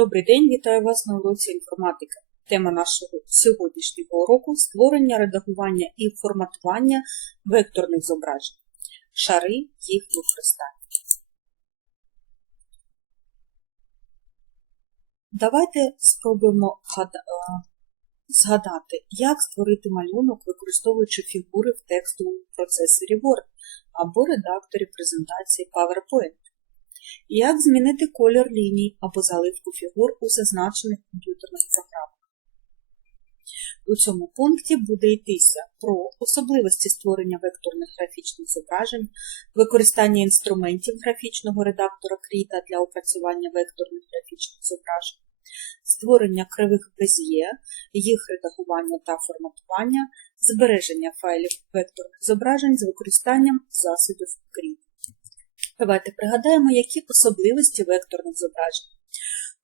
Добрий день, вітаю вас на уроці інформатики. Тема нашого сьогоднішнього уроку створення, редагування і форматування векторних зображень, шари їх використання. Давайте спробуємо е, згадати, як створити малюнок, використовуючи фігури в текстовому процесорі Word або редакторі презентації PowerPoint. Як змінити колір ліній або заливку фігур у зазначених комп'ютерних програмах? У цьому пункті буде йтися про особливості створення векторних графічних зображень, використання інструментів графічного редактора Кріта для опрацювання векторних графічних зображень, створення кривих без'є, їх редагування та форматування, збереження файлів векторних зображень з використанням засобів Кріта. Давайте пригадаємо, які особливості векторних зображень,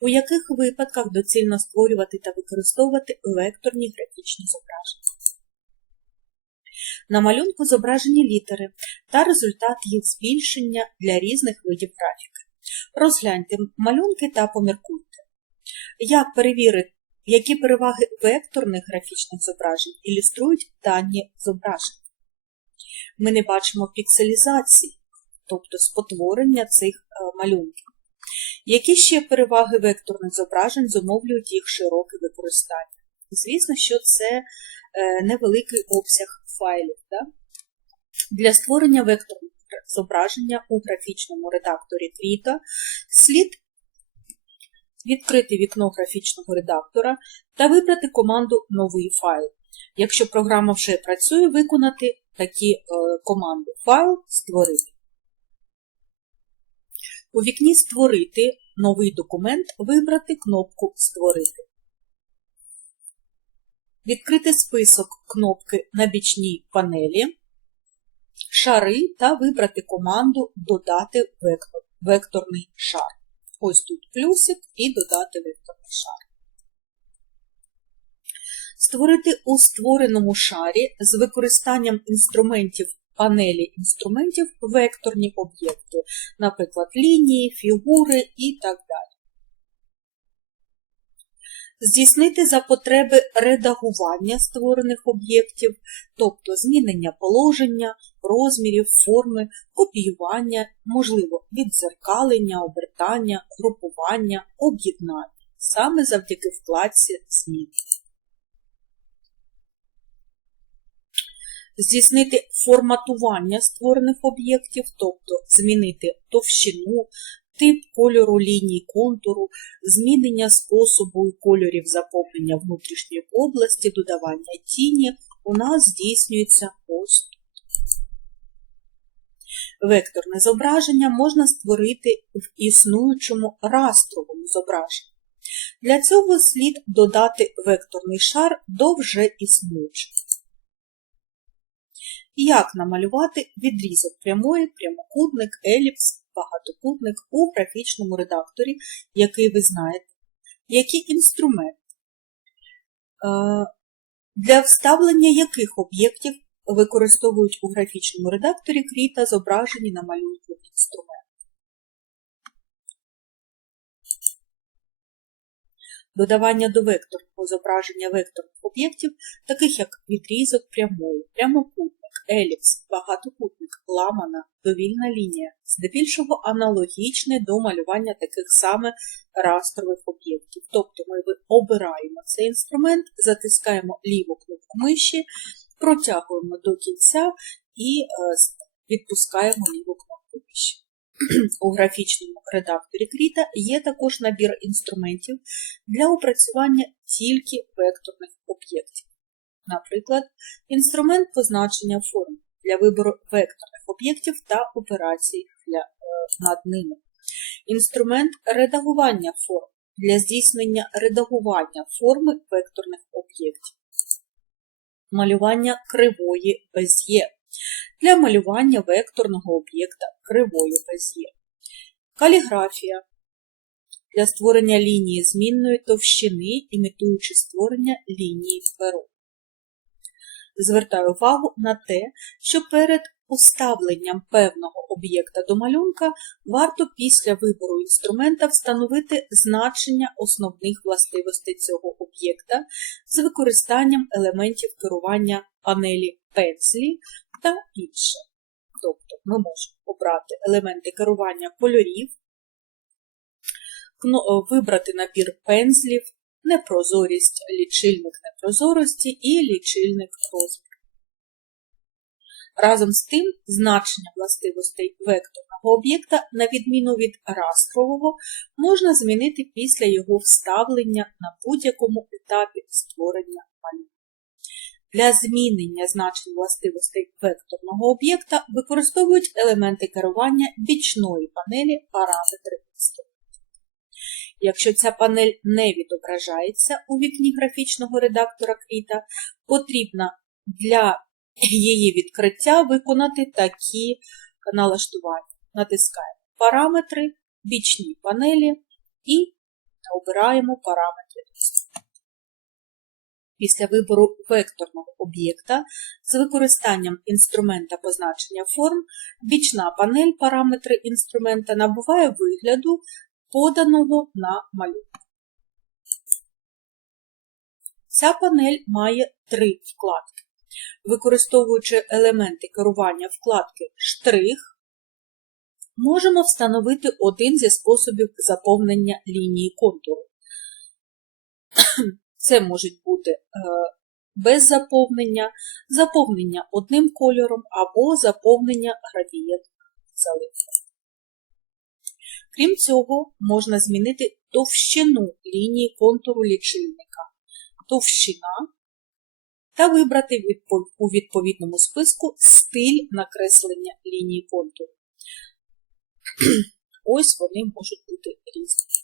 у яких випадках доцільно створювати та використовувати векторні графічні зображення. На малюнку зображені літери та результат їх збільшення для різних видів графіки. Розгляньте малюнки та поміркуйте. Як перевірити, які переваги векторних графічних зображень ілюструють дані зображення? Ми не бачимо пікселізації тобто спотворення цих е, малюнків. Які ще переваги векторних зображень зумовлюють їх широке використання? Звісно, що це е, невеликий обсяг файлів. Да? Для створення векторного зображення у графічному редакторі Твіта слід відкрити вікно графічного редактора та вибрати команду Новий файл. Якщо програма вже працює, виконати такі е, команди файл створити. У вікні Створити новий документ вибрати кнопку Створити. Відкрити список кнопки на бічній панелі, шари та вибрати команду Додати вектор, векторний шар. Ось тут плюсик і додати векторний шар. Створити у створеному шарі з використанням інструментів панелі інструментів векторні об'єкти, наприклад, лінії, фігури і так далі. Здійснити за потреби редагування створених об'єктів, тобто змінення положення, розмірів, форми, копіювання, можливо, відзеркалення, обертання, групування, об'єднання, саме завдяки вкладці змін. Здійснити форматування створених об'єктів, тобто змінити товщину, тип кольору ліній контуру, змінення способу і кольорів заповнення внутрішньої області, додавання тіні у нас здійснюється ось. Векторне зображення можна створити в існуючому растровому зображенні. Для цього слід додати векторний шар до вже існуючого. Як намалювати відрізок прямої, прямокутник, еліпс, багатокутник у графічному редакторі, який ви знаєте, які інструменти, для вставлення яких об'єктів використовують у графічному редакторі кріта зображені на малюнку інструменти. Додавання до векторного зображення векторних об'єктів, таких як відрізок прямої, прямокутник, еліпс, багатокутник, ламана, довільна лінія, здебільшого аналогічне до малювання таких саме растрових об'єктів. Тобто ми обираємо цей інструмент, затискаємо ліву кнопку миші, протягуємо до кінця і е, відпускаємо ліву кнопку миші. У графічному редакторі Кріта є також набір інструментів для опрацювання тільки векторних об'єктів. Наприклад, інструмент позначення форм для вибору векторних об'єктів та операцій для, е, над ними. Інструмент редагування форм для здійснення редагування форми векторних об'єктів. Малювання кривої без'є для малювання векторного об'єкта кривою без'є. Каліграфія для створення лінії змінної товщини, імітуючи створення лінії перу. Звертаю увагу на те, що перед поставленням певного об'єкта до малюнка варто після вибору інструмента встановити значення основних властивостей цього об'єкта з використанням елементів керування панелі пензлі та інше. Тобто ми можемо обрати елементи керування кольорів, вибрати набір пензлів, непрозорість, лічильник непрозорості і лічильник розміру. Разом з тим, значення властивостей векторного об'єкта, на відміну від растрового, можна змінити після його вставлення на будь-якому етапі створення малюнка. Для змінення значень властивостей векторного об'єкта використовують елементи керування бічної панелі параметри інструменту. Якщо ця панель не відображається у вікні графічного редактора Кріта, потрібно для її відкриття виконати такі налаштування. Натискаємо параметри, бічні панелі і обираємо параметри. Після вибору векторного об'єкта з використанням інструмента позначення форм, бічна панель параметри інструмента набуває вигляду поданого на малюнку. Ця панель має три вкладки. Використовуючи елементи керування вкладки штрих, можемо встановити один зі способів заповнення лінії контуру. Це можуть бути е, без заповнення, заповнення одним кольором або заповнення градієнтною заливкою. Крім цього, можна змінити товщину лінії контуру лічильника, товщина та вибрати у відповідному списку стиль накреслення лінії контуру. Ось вони можуть бути різні.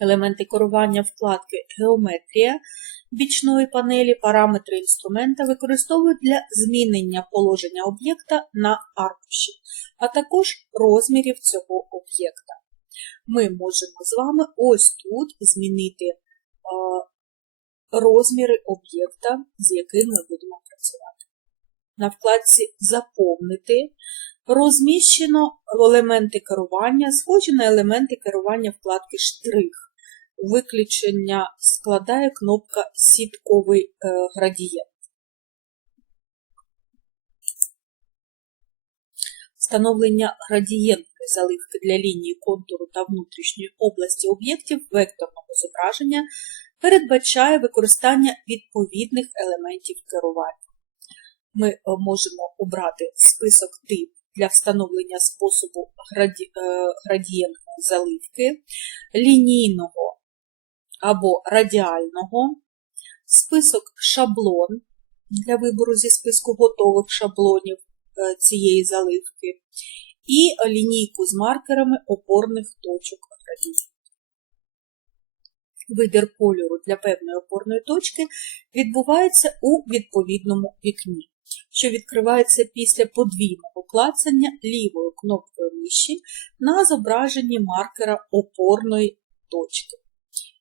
Елементи керування вкладки Геометрія бічної панелі параметри інструмента використовують для змінення положення об'єкта на аркуші, а також розмірів цього об'єкта. Ми можемо з вами ось тут змінити е, розміри об'єкта, з яким ми будемо працювати. На вкладці Заповнити розміщено елементи керування, схожі на елементи керування вкладки Штрих. Виключення складає кнопка Сітковий е, градієнт. Встановлення градієнтної заливки для лінії контуру та внутрішньої області об'єктів векторного зображення передбачає використання відповідних елементів керування. Ми е, можемо обрати список тип для встановлення способу граді... е, градієнтної заливки, лінійного або радіального, список шаблон для вибору зі списку готових шаблонів е, цієї заливки, і лінійку з маркерами опорних точок градієнту. Вибір кольору для певної опорної точки відбувається у відповідному вікні, що відкривається після подвійного клацання лівою кнопкою миші на зображенні маркера опорної точки.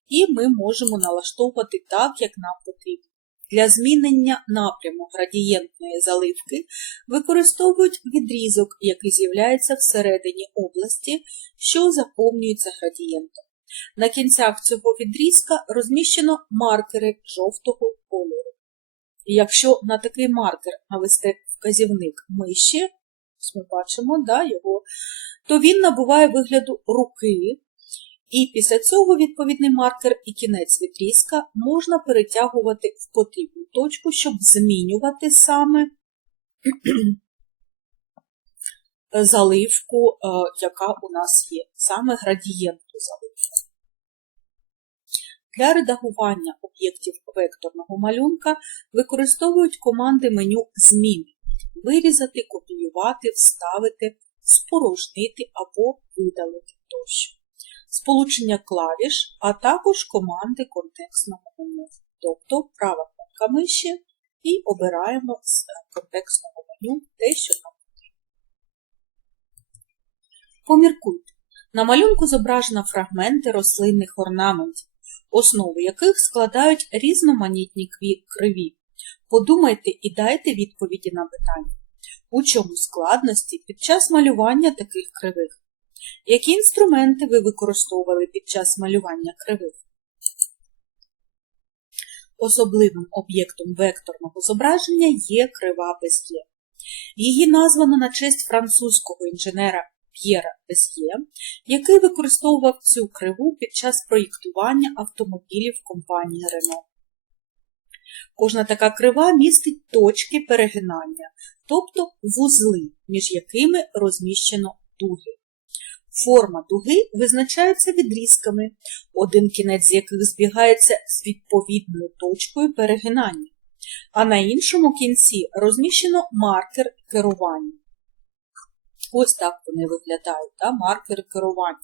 І ми можемо налаштовувати так, як нам потрібно. Для змінення напряму градієнтної заливки використовують відрізок, який з'являється всередині області, що заповнюється градієнтом. На кінцях цього відрізка розміщено маркери жовтого кольору. І якщо на такий маркер навести вказівник миші, ми бачимо да, його, то він набуває вигляду руки, і після цього відповідний маркер і кінець відрізка можна перетягувати в потрібну точку, щоб змінювати саме заливку, е, яка у нас є, саме градієнту заливку. Для редагування об'єктів векторного малюнка використовують команди меню Зміни, вирізати, копіювати, вставити, спорожнити або видалити тощо. Сполучення клавіш, а також команди контекстного меню, тобто права кнопка миші і обираємо з контекстного меню те, що нам. Поміркуйте. На малюнку зображено фрагменти рослинних орнаментів, основу яких складають різноманітні криві. Подумайте і дайте відповіді на питання. У чому складності під час малювання таких кривих? Які інструменти ви використовували під час малювання кривих? Особливим об'єктом векторного зображення є крива Без'є. Її названо на честь французького інженера П'єра Без'є, який використовував цю криву під час проєктування автомобілів компанії Renault. Кожна така крива містить точки перегинання, тобто вузли, між якими розміщено дуги. Форма дуги визначається відрізками, один кінець яких збігається з відповідною точкою перегинання, а на іншому кінці розміщено маркер керування. Ось так вони виглядають, да? маркери керування.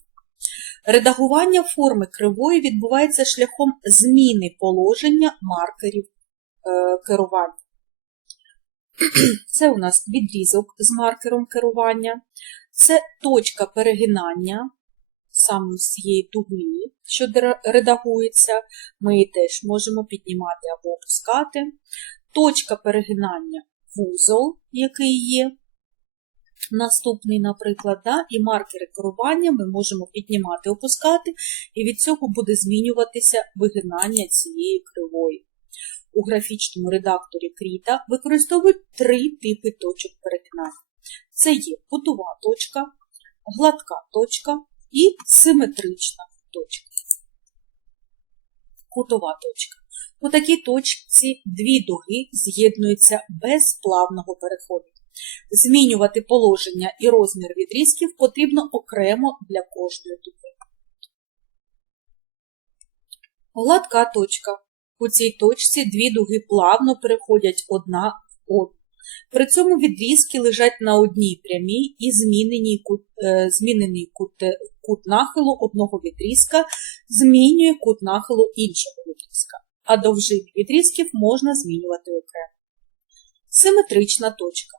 Редагування форми кривої відбувається шляхом зміни положення маркерів е, керування. Це у нас відрізок з маркером керування, це точка перегинання саме цієї дуги, що редагується. Ми її теж можемо піднімати або опускати. Точка перегинання вузол, який є. Наступний, наприклад, да, і маркери керування ми можемо піднімати, опускати, і від цього буде змінюватися вигинання цієї кривої. У графічному редакторі Кріта використовують три типи точок перегинання. Це є кутова точка, гладка точка і симетрична точка. Кутова точка. У такій точці дві дуги з'єднуються без плавного переходу. Змінювати положення і розмір відрізків потрібно окремо для кожної дуги. Гладка точка. У цій точці дві дуги плавно переходять одна в одну. При цьому відрізки лежать на одній прямій і змінений кут, е, змінений кут, е, кут нахилу одного відрізка змінює кут нахилу іншого відрізка, а довжини відрізків можна змінювати окремо. Симетрична точка.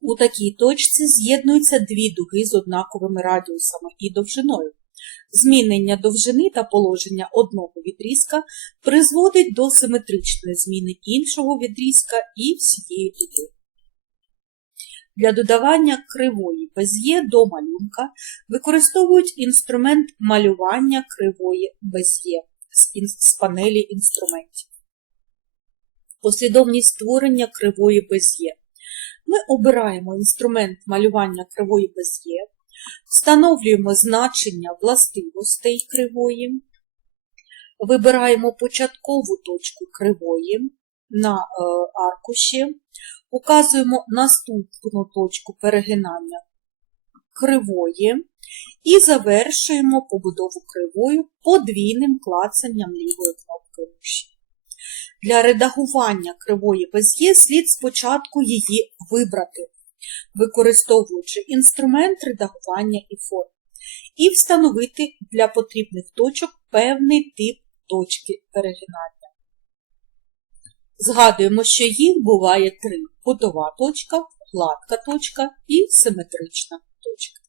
У такій точці з'єднуються дві дуги з однаковими радіусами і довжиною. Змінення довжини та положення одного відрізка призводить до симетричної зміни іншого відрізка і всієї дуги. Для додавання кривої без'є до малюнка використовують інструмент малювання кривої без'є з, панелі інструментів. Послідовність створення кривої без'є. Ми обираємо інструмент малювання кривої без'є, встановлюємо значення властивостей кривої, вибираємо початкову точку кривої на е, аркуші, указуємо наступну точку перегинання кривої. І завершуємо побудову кривою подвійним клацанням лівої кнопки миші. Для редагування кривої без'є слід спочатку її вибрати, використовуючи інструмент редагування і форм, і встановити для потрібних точок певний тип точки перегинання. Згадуємо, що їх буває три – кутова точка, гладка точка і симетрична точка.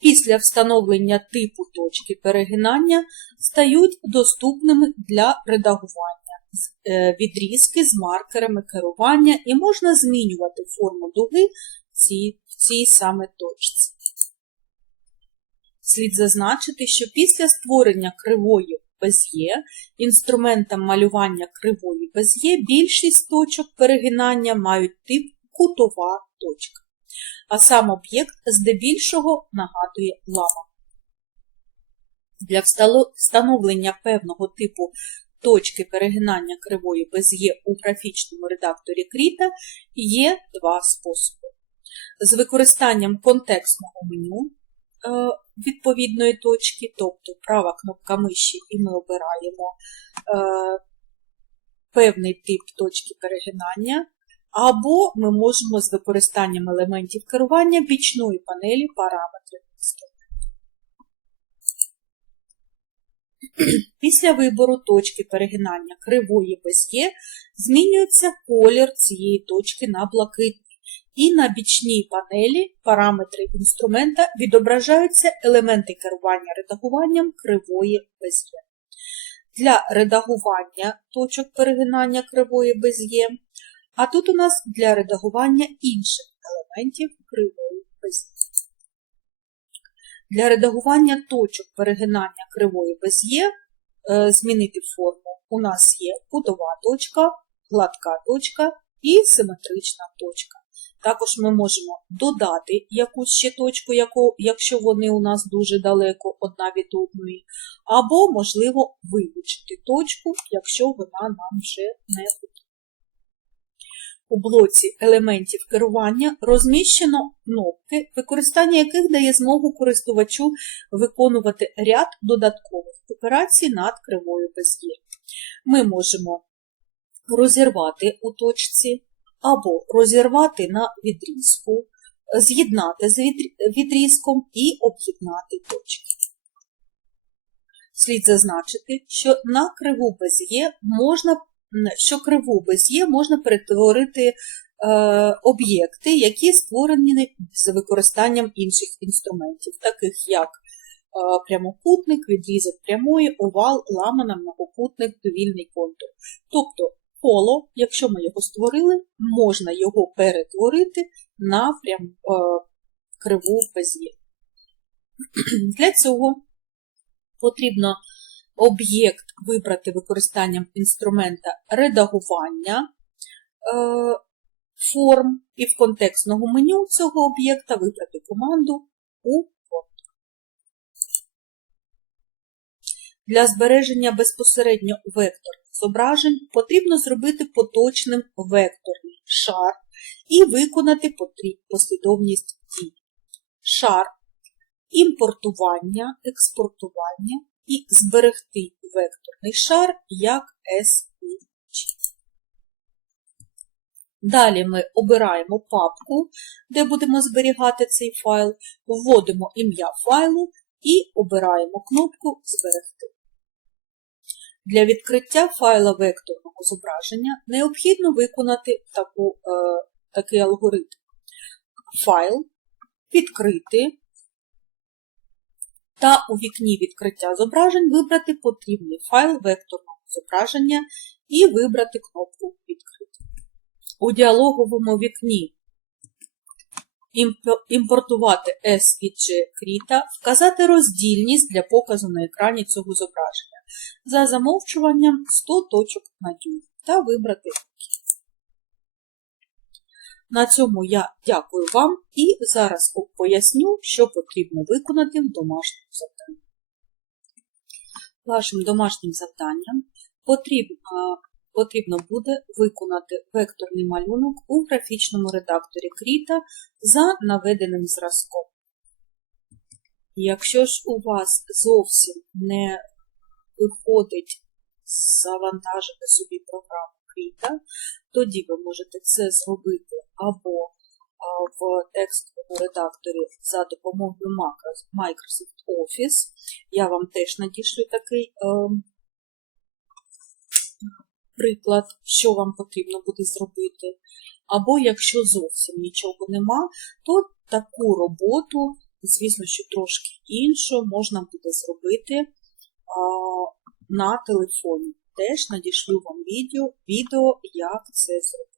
Після встановлення типу точки перегинання стають доступними для редагування відрізки з маркерами керування і можна змінювати форму дуги в цій, в цій саме точці. Слід зазначити, що після створення кривої без'є інструментом малювання кривої без'є більшість точок перегинання мають тип кутова точка, а сам об'єкт здебільшого нагадує лама. Для встановлення певного типу точки перегинання кривої без'є у графічному редакторі Кріта є два способи. З використанням контекстного меню е, відповідної точки, тобто права кнопка миші, і ми обираємо е, певний тип точки перегинання, або ми можемо з використанням елементів керування бічної панелі параметри Після вибору точки перегинання кривої без'є змінюється колір цієї точки на блакитний, і на бічній панелі параметри інструмента відображаються елементи керування редагуванням кривої без'є. Для редагування точок перегинання кривої без'є А тут у нас для редагування інших елементів кривої без'є. Для редагування точок перегинання кривої без'є е, змінити форму. У нас є кутова точка, гладка точка і симетрична точка. Також ми можемо додати якусь ще точку, якщо вони у нас дуже далеко одна від одної, або, можливо, вилучити точку, якщо вона нам вже не потрібна. У блоці елементів керування розміщено кнопки, використання яких дає змогу користувачу виконувати ряд додаткових операцій над кривою без'є. Ми можемо розірвати у точці або розірвати на відрізку, з'єднати з відрізком і об'єднати точки. Слід зазначити, що на криву без'є можна що криву без'є можна перетворити е, об'єкти, які створені з використанням інших інструментів, таких як е, прямокутник, відрізок прямої, овал, ламана, многокутник, довільний контур. Тобто коло, якщо ми його створили, можна його перетворити на прям, е, криву без'є. Для цього потрібно об'єкт вибрати використанням інструмента редагування е, форм і в контекстному меню цього об'єкта вибрати команду у. Для збереження безпосередньо векторних зображень потрібно зробити поточним векторний шар і виконати послідовність дій. Шар імпортування, експортування і зберегти векторний шар як SVG. Далі ми обираємо папку, де будемо зберігати цей файл, вводимо ім'я файлу і обираємо кнопку Зберегти. Для відкриття файла векторного зображення необхідно виконати таку, е, такий алгоритм. Файл, відкрити, та у вікні відкриття зображень вибрати потрібний файл векторного зображення і вибрати кнопку Відкрити. У діалоговому вікні «Імп- Імпортувати SVG Krita, вказати роздільність для показу на екрані цього зображення за замовчуванням 100 точок на дюйм та вибрати. На цьому я дякую вам і зараз поясню, що потрібно виконати в домашньому завданні. Вашим домашнім завданням потрібно, потрібно буде виконати векторний малюнок у графічному редакторі Кріта за наведеним зразком. Якщо ж у вас зовсім не виходить завантажити собі програму Кріта, тоді ви можете це зробити або в текстовому редакторі за допомогою Microsoft Office. Я вам теж надішлю такий е, приклад, що вам потрібно буде зробити. Або якщо зовсім нічого нема, то таку роботу, звісно, що трошки іншу, можна буде зробити на телефоні. Теж надішлю вам відео, відео як це зробити.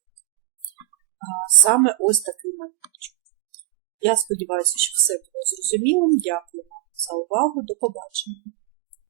Саме ось такий малюночок. Я сподіваюся, що все було зрозумілим. Дякую вам за увагу. До побачення.